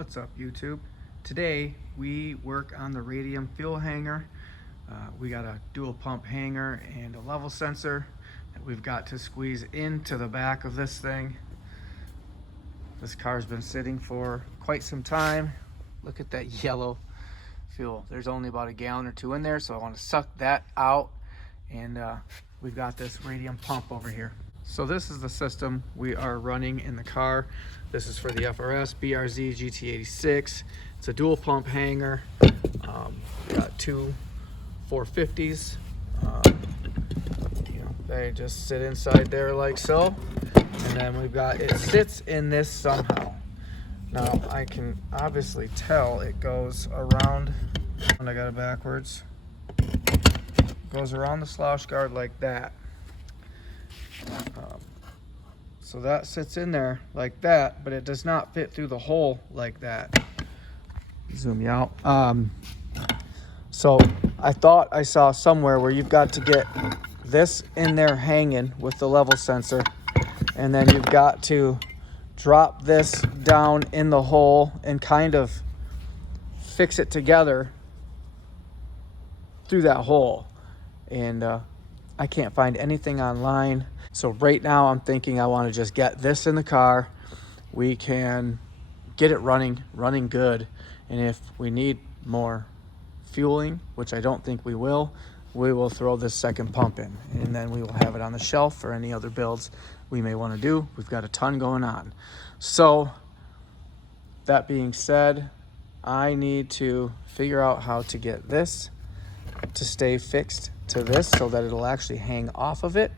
What's up, YouTube? Today we work on the Radium fuel hanger. We got a dual pump hanger and a level sensor that we've got to squeeze into the back of this thing. This car's been sitting for quite some time. Look at that yellow fuel. There's only about a gallon or two in there, so I want to suck that out. And we've got this Radium pump over here. So this is the system we are running in the car. This is for the FRS JZGTE. It's a dual pump hanger. Got two 450s. They just sit inside there like so. And then we've got, it sits in this somehow. Now I can obviously tell it goes around, and I got it backwards. Goes around the slouch guard like that. So that sits in there like that, but it does not fit through the hole like that. Zoom you out. So I thought I saw somewhere where you've got to get this in there hanging with the level sensor, and then you've got to drop this down in the hole and kind of fix it together through that hole. And I can't find anything online. So right now I'm thinking I want to just get this in the car. We can get it running good. And if we need more fueling, which I don't think we will throw this second pump in. And then we will have it on the shelf for any other builds we may want to do. We've got a ton going on. So that being said, I need to figure out how to get this to stay fixed to this so that it'll actually hang off of it.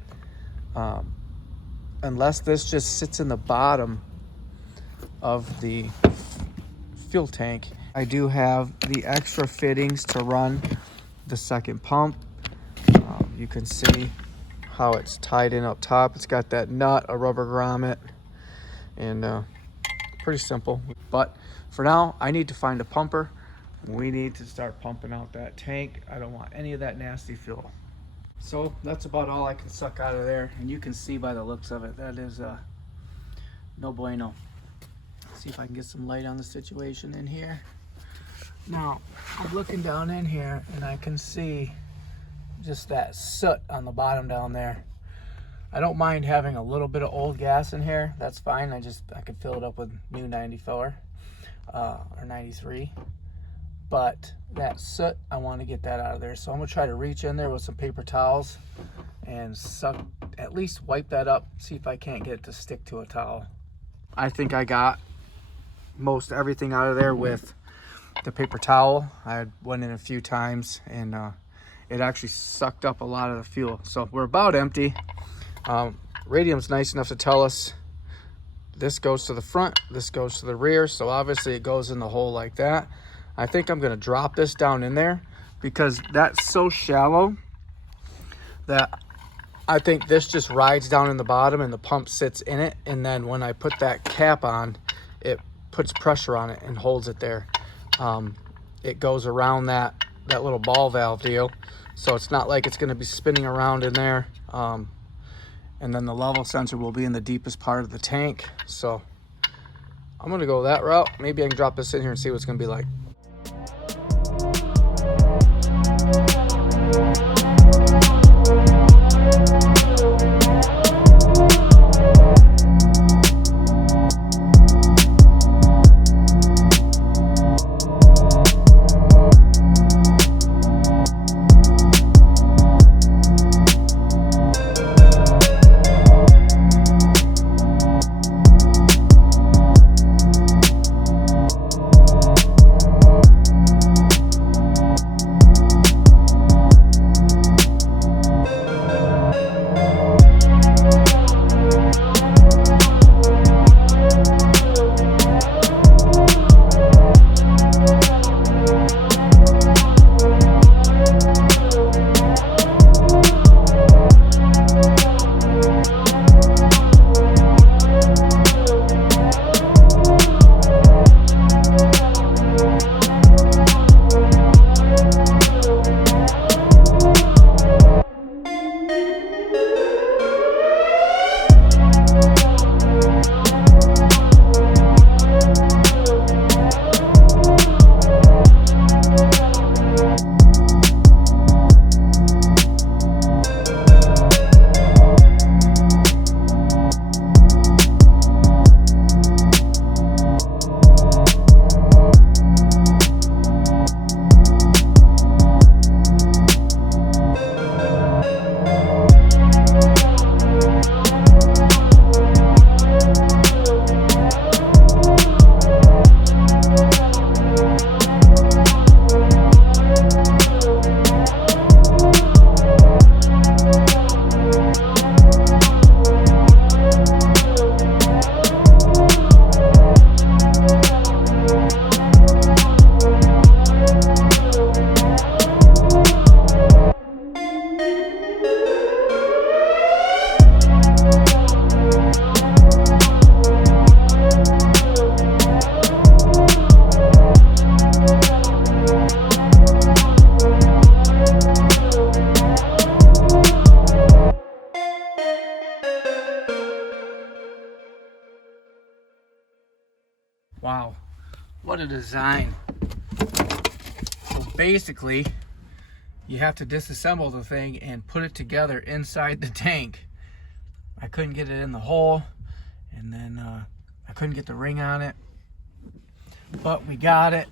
Unless this just sits in the bottom of the fuel tank. I do have the extra fittings to run the second pump. You can see how it's tied in up top. It's got that nut, a rubber grommet, and pretty simple. But for now, I need to find a pumper. We need to start pumping out that tank. I don't want any of that nasty fuel. So that's about all I can suck out of there. And you can see by the looks of it, that is no bueno. See if I can get some light on the situation in here. Now, I'm looking down in here and I can see just that soot on the bottom down there. I don't mind having a little bit of old gas in here. That's fine. I could fill it up with new 94 or 93. But that soot, I want to get that out of there. So I'm gonna try to reach in there with some paper towels and at least wipe that up, see if I can't get it to stick to a towel. I think I got most everything out of there with the paper towel. I went in a few times and it actually sucked up a lot of the fuel. So we're about empty. Radium's nice enough to tell us this goes to the front, this goes to the rear. So obviously it goes in the hole like that. I think I'm gonna drop this down in there because that's so shallow that I think this just rides down in the bottom and the pump sits in it. And then when I put that cap on, it puts pressure on it and holds it there. It goes around that little ball valve deal. So it's not like it's gonna be spinning around in there. And then the level sensor will be in the deepest part of the tank. So I'm gonna go that route. Maybe I can drop this in here and see what it's gonna be like. What a design. So basically, you have to disassemble the thing and put it together inside the tank. I couldn't get it in the hole, and then I couldn't get the ring on it, but we got it.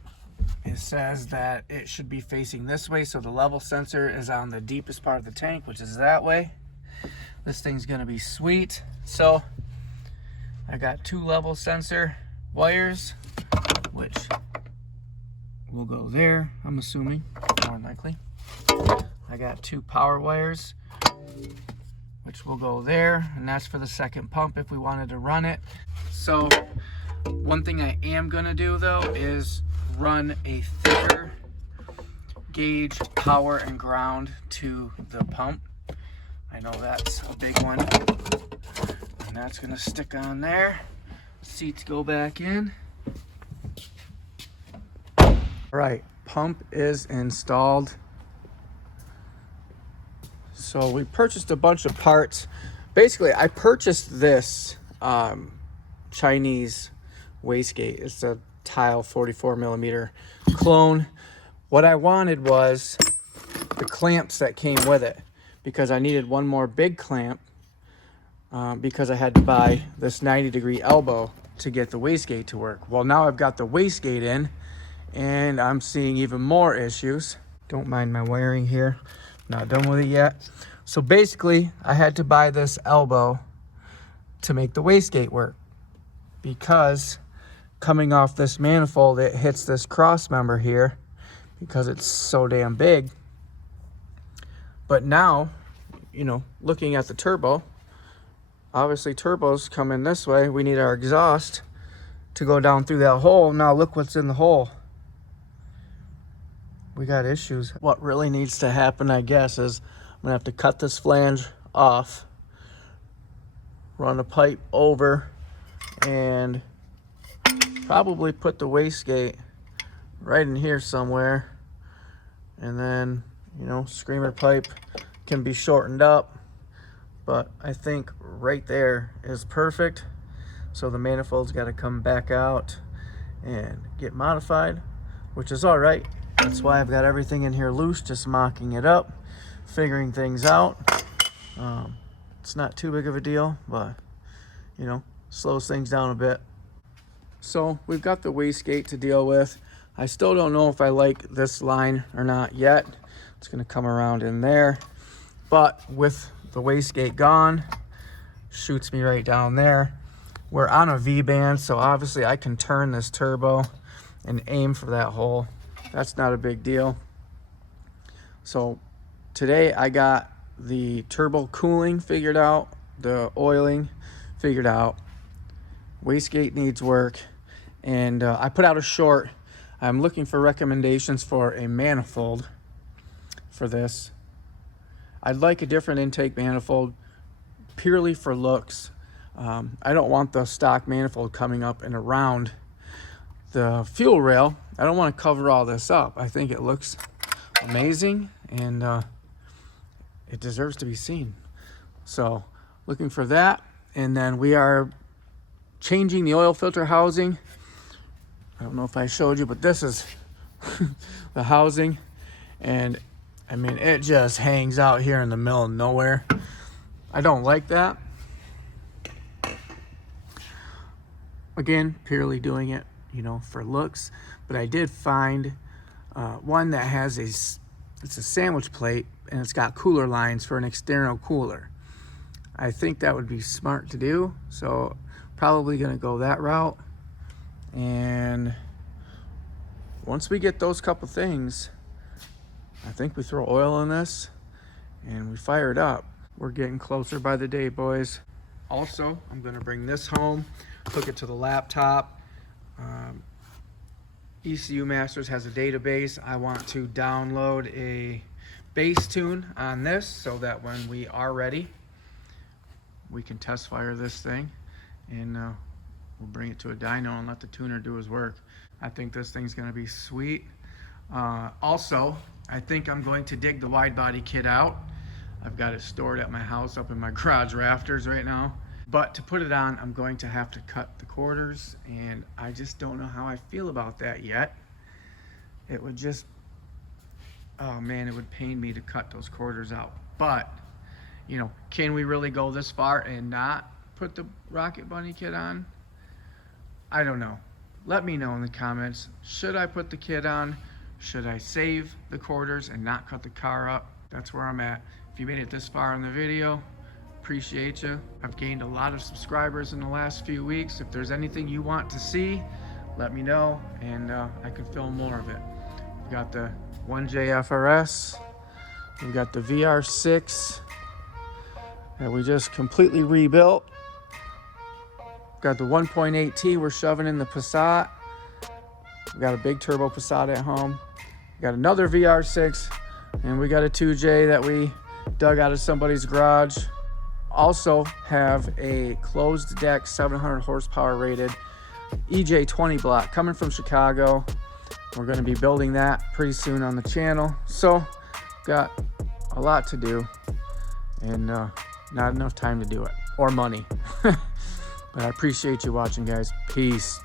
It says that it should be facing this way, so the level sensor is on the deepest part of the tank, which is that way. This thing's gonna be sweet. So I got 2 level sensor wires, which will go there, I'm assuming, more than likely. I got 2 power wires, which will go there, and that's for the second pump if we wanted to run it. So one thing I am gonna do though is run a thicker gauge power and ground to the pump. I know that's a big one, and that's gonna stick on there. Seats go back in. All right, pump is installed. So we purchased a bunch of parts. Basically, I purchased this Chinese wastegate. It's a tile 44 millimeter clone. What I wanted was the clamps that came with it, because I needed one more big clamp because I had to buy this 90-degree elbow to get the wastegate to work. Well, now I've got the wastegate in, and I'm seeing even more issues. Don't mind my wiring here. Not done with it yet. So basically, I had to buy this elbow to make the wastegate work, because coming off this manifold, it hits this cross member here because it's so damn big. But now, you know, looking at the turbo, obviously turbos come in this way. We need our exhaust to go down through that hole. Now look what's in the hole. We got issues. What really needs to happen, I guess, is I'm gonna have to cut this flange off, run a pipe over, and probably put the wastegate right in here somewhere. And then, you know, screamer pipe can be shortened up, but I think right there is perfect. So the manifold's got to come back out and get modified, which is all right. That's why I've got everything in here loose, just mocking it up, figuring things out. It's not too big of a deal, but you know, slows things down a bit. So we've got the wastegate to deal with. I still don't know if I like this line or not yet. It's gonna come around in there, but with the wastegate gone, shoots me right down there. We're on a V-band, so obviously I can turn this turbo and aim for that hole. That's not a big deal. So today I got the turbo cooling figured out, the oiling figured out, wastegate needs work, and I put out a short. I'm looking for recommendations for a manifold for this. I'd like a different intake manifold purely for looks. I don't want the stock manifold coming up and around the fuel rail. I don't want to cover all this up. I think it looks amazing, and it deserves to be seen. So looking for that. And then we are changing the oil filter housing. I don't know if I showed you, but this is the housing. And I mean, it just hangs out here in the middle of nowhere. I don't like that. Again, purely doing it, you know, for looks. But I did find one that has it's a sandwich plate, and it's got cooler lines for an external cooler. I think that would be smart to do, so probably gonna go that route. And once we get those couple things, I think we throw oil in this and we fire it up. We're getting closer by the day, boys. Also, I'm gonna bring this home, hook it to the laptop. ECU Masters has a database. I want to download a bass tune on this so that when we are ready, we can test fire this thing, and we'll bring it to a dyno and let the tuner do his work. I think this thing's gonna be sweet. Also, I think I'm going to dig the wide body kit out. I've got it stored at my house up in my garage rafters right now. But to put it on, I'm going to have to cut the quarters, and I just don't know how I feel about that yet. It would just, oh man, it would pain me to cut those quarters out. But, you know, can we really go this far and not put the Rocket Bunny kit on? I don't know. Let me know in the comments. Should I put the kit on? Should I save the quarters and not cut the car up? That's where I'm at. If you made it this far in the video, appreciate you. I've gained a lot of subscribers in the last few weeks. If there's anything you want to see, let me know, and I can film more of it. We've got the 1JFRS. We've got the VR6 that we just completely rebuilt. Got the 1.8T we're shoving in the Passat. We got a big turbo Passat at home. We got another VR6, and we got a 2J that we dug out of somebody's garage. Also have a closed deck 700 horsepower rated EJ20 block coming from Chicago. We're going to be building that pretty soon on the channel. So got a lot to do, and not enough time to do it, or money. But I appreciate you watching, guys. Peace.